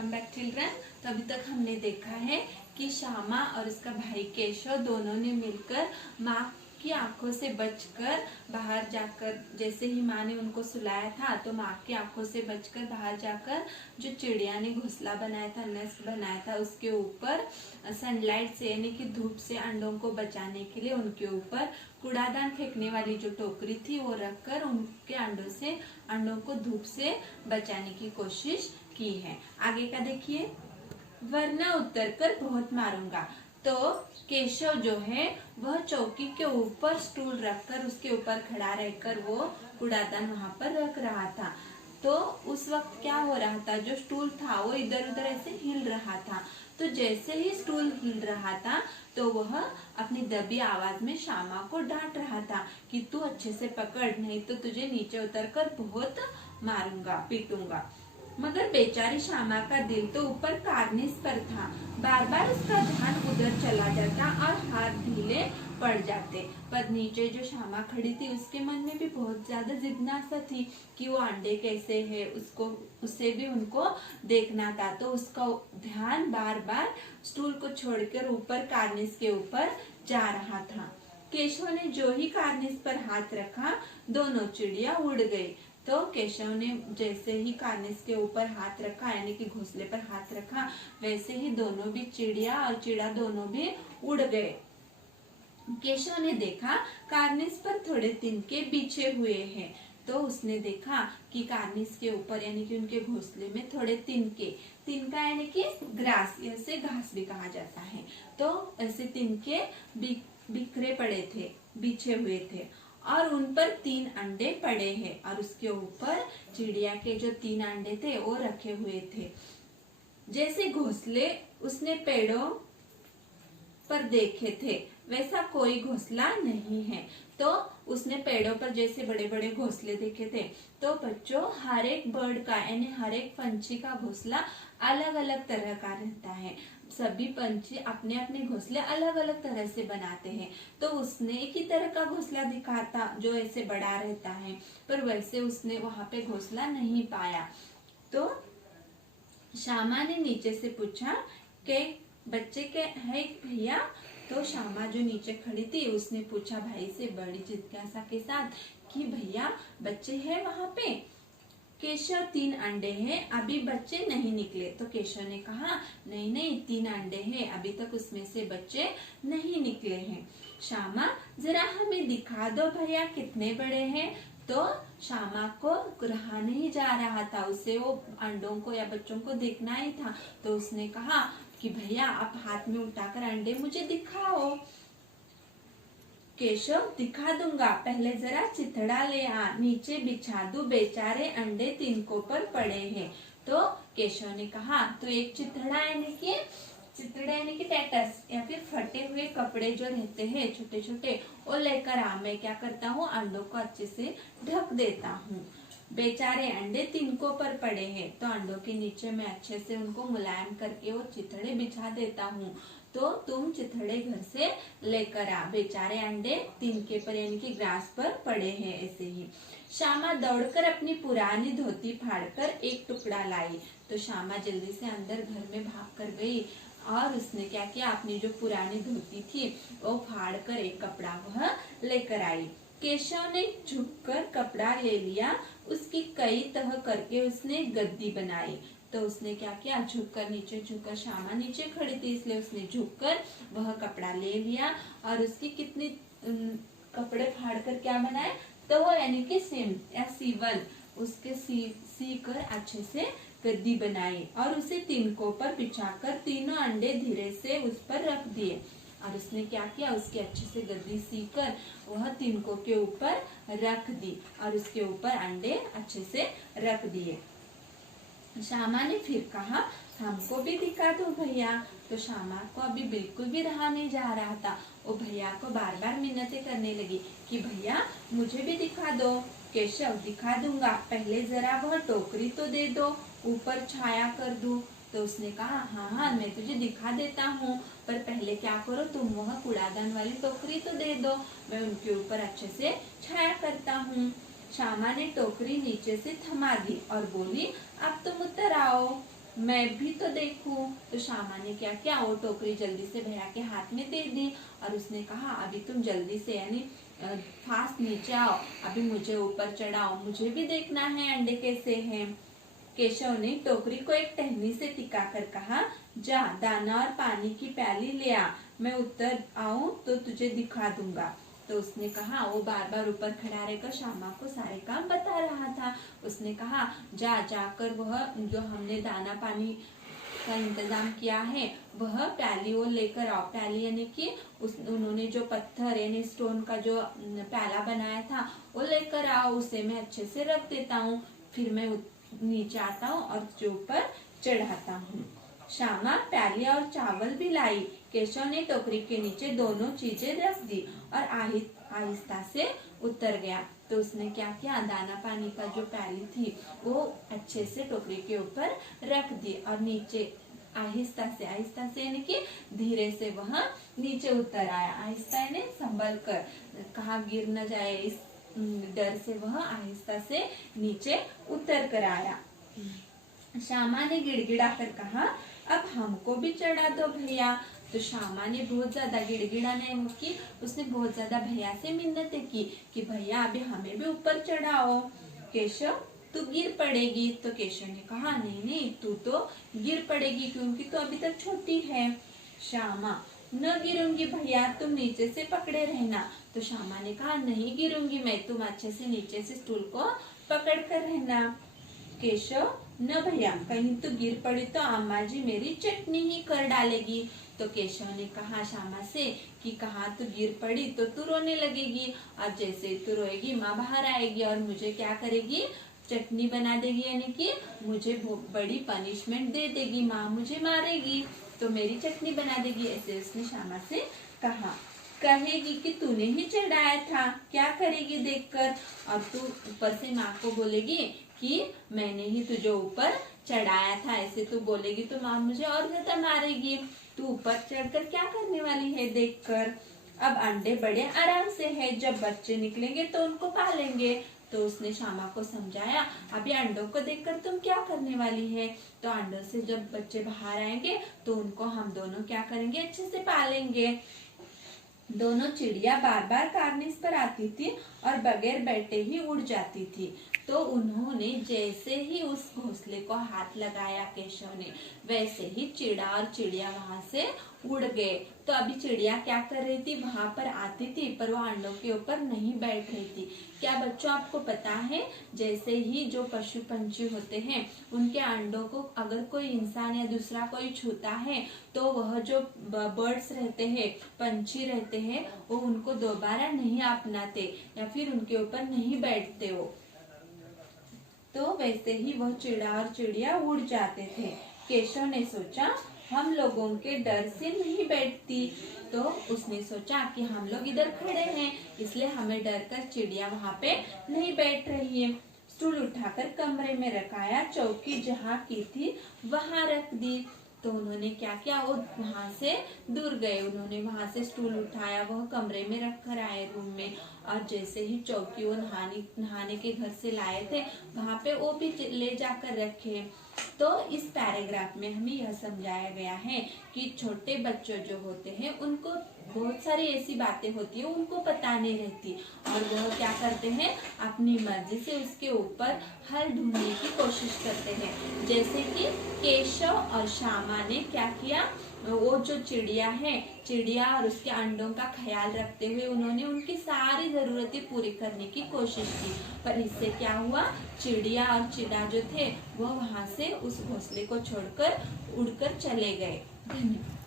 Welcome back children. तो अभी तक हमने देखा है कि श्यामा और उसका भाई केशव दोनों ने मिलकर माँ की आंखों से बचकर बाहर जाकर, जैसे ही माँ ने उनको सुलाया था तो माँ की आंखों से बचकर बाहर जाकर जो चिड़िया ने घोंसला बनाया था, नेस्ट बनाया था, उसके ऊपर सनलाइट से यानी कि धूप से अंडों को बचाने के लिए उनके ऊपर कूड़ादान फेंकने वाली जो टोकरी थी वो रखकर उनके अंडों को धूप से बचाने की कोशिश की है। आगे का देखिए, वरना उतर कर बहुत मारूंगा। तो केशव जो है वह चौकी के ऊपर स्टूल रखकर उसके ऊपर खड़ा रहकर वो कूड़ादान वहां पर रख रहा था। तो उस वक्त क्या हो रहा था, जो स्टूल था वो इधर उधर ऐसे हिल रहा था। तो जैसे ही स्टूल हिल रहा था तो वह अपनी दबी आवाज में श्यामा को डांट रहा था कि तू अच्छे से पकड़, नहीं तो तुझे नीचे उतरकर बहुत मारूंगा, पीटूंगा। मगर बेचारी श्यामा का दिल तो ऊपर कार्निस पर था। बार बार उसका ध्यान उधर चला जाता और हाथ ढीले पड़ जाते। पर नीचे जो श्यामा खड़ी थी उसके मन में भी बहुत ज्यादा जिज्ञासा थी कि वो अंडे कैसे है, उसे भी उनको देखना था। तो उसका ध्यान बार बार स्टूल को छोड़कर ऊपर कार्निस के ऊपर जा रहा था। केशव ने जो ही कार्निस पर हाथ रखा, दोनों चिड़िया उड़ गई। तो केशव ने जैसे ही कार्निस के ऊपर हाथ रखा यानी कि घोंसले पर हाथ रखा, वैसे ही दोनों भी चिड़िया और चिड़ा दोनों भी उड़ गए। केशव ने देखा कार्निस पर थोड़े तिनके बिछे हुए हैं। तो उसने देखा कि कार्निस के ऊपर यानी कि उनके घोंसले में थोड़े तिनका यानी कि ग्रास, ऐसे घास भी कहा जाता है। तो ऐसे तिनके बिखरे पड़े थे, बिछे हुए थे और उन पर 3 अंडे पड़े हैं और उसके ऊपर चिड़िया के जो 3 अंडे थे वो रखे हुए थे। जैसे घोंसले उसने पेड़ों पर देखे थे वैसा कोई घोंसला नहीं है। तो उसने पेड़ों पर जैसे बड़े बड़े घोंसले देखे थे। तो बच्चों, हर एक बर्ड का यानी हर एक पंछी का घोंसला अलग अलग तरह का रहता है। सभी पंछी अपने अपने घोंसले अलग अलग तरह से बनाते हैं। तो उसने एक ही तरह का घोंसला दिखा था जो ऐसे बड़ा रहता है, पर वैसे उसने वहां पे घोंसला नहीं पाया। तो श्यामा ने नीचे से पूछा कि बच्चे के है भैया? तो श्यामा जो नीचे खड़ी थी उसने पूछा भाई से बड़ी जिज्ञासा के साथ कि भैया बच्चे हैं वहां पे? केशव 3 अंडे हैं, अभी बच्चे नहीं निकले। तो केशव ने कहा नहीं नहीं, 3 अंडे हैं, अभी तक उसमें से बच्चे नहीं निकले हैं। श्यामा जरा हमें दिखा दो भैया कितने बड़े हैं। तो श्यामा को रहा नहीं जा रहा था, उसे वो अंडों को या बच्चों को देखना ही था। तो उसने कहा कि भैया आप हाथ में उठाकर अंडे मुझे दिखाओ। केशव दिखा दूंगा, पहले जरा चिथड़ा ले आ, नीचे बिछा दू, बेचारे अंडे तिनकों पर पड़े हैं। तो केशव ने कहा तो एक चिथड़ा यानी कि टैटस या फिर फटे हुए कपड़े जो रहते हैं छोटे छोटे, वो लेकर आ। मैं क्या करता हूँ, अंडों को अच्छे से ढक देता हूँ। बेचारे अंडे तिनकों पर पड़े हैं, तो अंडों के नीचे मैं अच्छे से उनको मुलायम करके वो चिथड़े बिछा देता हूँ। तो तुम चिथड़े घर से लेकर आ, बेचारे अंडे तिनके पर यानी कि ग्रास पर पड़े हैं। ऐसे ही श्यामा दौड़कर अपनी पुरानी धोती फाड़कर एक टुकड़ा लाई। तो श्यामा जल्दी से अंदर घर में भाग कर गई और उसने क्या किया, अपनी जो पुरानी धोती थी वो फाड़कर एक कपड़ा वह लेकर आई। केशव ने झुककर कपड़ा ले लिया, उसकी कई तह करके उसने गद्दी बनाई। तो उसने क्या किया, झुककर श्यामा नीचे खड़ी थी इसलिए उसने झुककर वह कपड़ा ले लिया और उसकी कितनी कपड़े फाड़कर क्या बनाए, तो वो यानी कि सीम या सीवल उसके सी कर अच्छे से गद्दी बनाई और उसे तिनकों पर बिछाकर तीनों अंडे धीरे से उस पर रख दिए। और उसने क्या किया, उसकी अच्छे से गद्दी सीकर वह तिनकों के ऊपर रख दी और उसके ऊपर अंडे अच्छे से रख दिए। श्यामा ने फिर कहा हमको भी दिखा दो भैया। तो श्यामा को अभी बिल्कुल भी रहा नहीं जा रहा था, वो भैया को बार बार मिन्नतें करने लगी कि भैया मुझे भी दिखा दो। केशव दिखा दूंगा, पहले जरा वह टोकरी तो दे दो, ऊपर छाया कर दूं। तो उसने कहा हाँ मैं तुझे दिखा देता हूँ, पर पहले क्या करो, तुम वह कूड़ादान वाली टोकरी तो दे दो, मैं उनके ऊपर अच्छे से छाया करता हूँ। श्यामा ने टोकरी नीचे से थमा दी और बोली अब तुम उतर आओ। मैं भी तो देखूं। तो श्यामा ने क्या किया, वो टोकरी जल्दी से भैया के हाथ में दे दी और उसने कहा अभी तुम जल्दी से यानी फास्ट नीचे आओ, अभी मुझे ऊपर चढ़ाओ, मुझे भी देखना है अंडे कैसे हैं। केशव ने टोकरी को एक टहनी से टिका कर कहा, जा दाना और पानी की प्याली ले आ, मैं उतर आऊं तो तुझे दिखा दूंगा। तो उसने कहा, वो बार बार ऊपर खड़ा रहकर श्यामा को सारे काम बता रहा था। उसने कहा, जा जाकर वह जो हमने दाना पानी का इंतजाम किया है वह प्याली वो लेकर आओ। प्याली यानी कि उन्होंने जो पत्थर यानी स्टोन का जो प्याला बनाया था वो लेकर आओ, उसे मैं अच्छे से रख देता हूँ, फिर मैं नीचे आता हूँ और जो ऊपर चढ़ाता हूँ। श्यामा प्याली और चावल भी लाई। केशव ने टोकरी के नीचे दोनों चीजें रख दी और आहिस्ता से उतर गया। तो उसने क्या किया, दाना पानी का जो प्याली थी वो अच्छे से टोकरी के ऊपर रख दी और नीचे आहिस्ता से यानी कि धीरे से वह नीचे उतर आया। आहिस्ता यानी संभल कर, कहा गिर न जाए इस डर से वह आहिस्ता से नीचे उतर कर आया। श्यामा ने गिड़गिड़ा कर कहा, अब हमको भी चढ़ा दो भैया। तो श्यामा ने बहुत ज्यादा गिड़गिड़ाने की, उसने बहुत ज्यादा भैया से मिन्नतें की कि भैया अभी हमें भी ऊपर चढ़ाओ। केशव तू गिर पड़ेगी। तो केशव ने कहा, नहीं तू तो गिर पड़ेगी क्योंकि तू अभी तक छोटी है। श्यामा, न गिरूंगी भैया, तुम नीचे से पकड़े रहना। तो श्यामा ने कहा, नहीं गिरूंगी मैं, तुम अच्छे से नीचे से स्टूल को पकड़ कर रहना। केशव, न भैया, कहीं तू गिर पड़ी तो अम्मा जी मेरी चटनी ही कर डालेगी। तो केशव ने कहा श्यामा से कि कहा तू गिर पड़ी तो तू रोने लगेगी, और जैसे तू रोएगी माँ बाहर आएगी और मुझे क्या करेगी, चटनी बना देगी, यानी कि मुझे बड़ी पनिशमेंट दे देगी, माँ मुझे मारेगी तो मेरी चटनी बना देगी। ऐसे उसने श्यामा से कहा। कहेगी कि तूने ही चढ़ाया था, क्या करेगी देखकर, और तू ऊपर से माँ को बोलेगी कि मैंने ही तुझे ऊपर चढ़ाया था, ऐसे तू बोलेगी तो माँ मुझे और ज्यादा मारेगी। तू ऊपर चढ़कर क्या करने वाली है देखकर। अब अंडे बड़े आराम से है, जब बच्चे निकलेंगे तो उनको पालेंगे। तो उसने श्यामा को समझाया, अभी अंडों को देखकर तुम क्या करने वाली है, तो अंडों से जब बच्चे बाहर आएंगे तो उनको हम दोनों क्या करेंगे, अच्छे से पालेंगे। दोनों चिड़िया बार बार कार्निस पर आती थी और बगैर बैठे ही उड़ जाती थी। तो उन्होंने जैसे ही उस घोंसले को हाथ लगाया केशव ने, वैसे ही चिड़ा और चिड़िया वहां से उड़ गए। तो अभी चिड़िया क्या कर रही थी, वहां पर आती थी पर वो अंडों के ऊपर नहीं बैठ रही थी। क्या बच्चों आपको पता है, जैसे ही जो पशु पंछी होते हैं उनके अंडों को अगर कोई इंसान या दूसरा कोई छूता है तो वह जो बर्ड्स रहते हैं, पंछी रहते हैं, वो उनको दोबारा नहीं अपनाते या फिर उनके ऊपर नहीं बैठते वो। तो वैसे ही वह चिड़ा और चिड़िया उड़ जाते थे। केशव ने सोचा, हम लोगों के डर से नहीं बैठती। तो उसने सोचा कि हम लोग इधर खड़े हैं इसलिए हमें डर कर चिड़िया वहाँ पे नहीं बैठ रही है। स्टूल उठाकर कमरे में रखाया, चौकी जहाँ की थी वहाँ रख दी। तो उन्होंने क्या किया, वो वहां से दूर गए, उन्होंने वहां से स्टूल उठाया, वह कमरे में रख कर आए रूम में, और जैसे ही चौकी वो नहाने के घर से लाए थे वहां पे वो भी ले जाकर रखे। तो इस पैराग्राफ में हमें यह समझाया गया है कि छोटे बच्चों जो होते हैं उनको बहुत सारी ऐसी बातें होती है उनको पता नहीं रहती, और वह क्या करते हैं, अपनी मर्जी से उसके ऊपर हल ढूंढने की कोशिश करते हैं। जैसे कि केशव और श्यामा ने क्या किया, वो जो चिड़िया है, चिड़िया और उसके अंडों का ख्याल रखते हुए उन्होंने उनकी सारी जरूरतें पूरी करने की कोशिश की, पर इससे क्या हुआ, चिड़िया और चिड़ा जो थे वो वहां से उस घोंसले को छोड़कर उड़कर चले गए। धन्यवाद।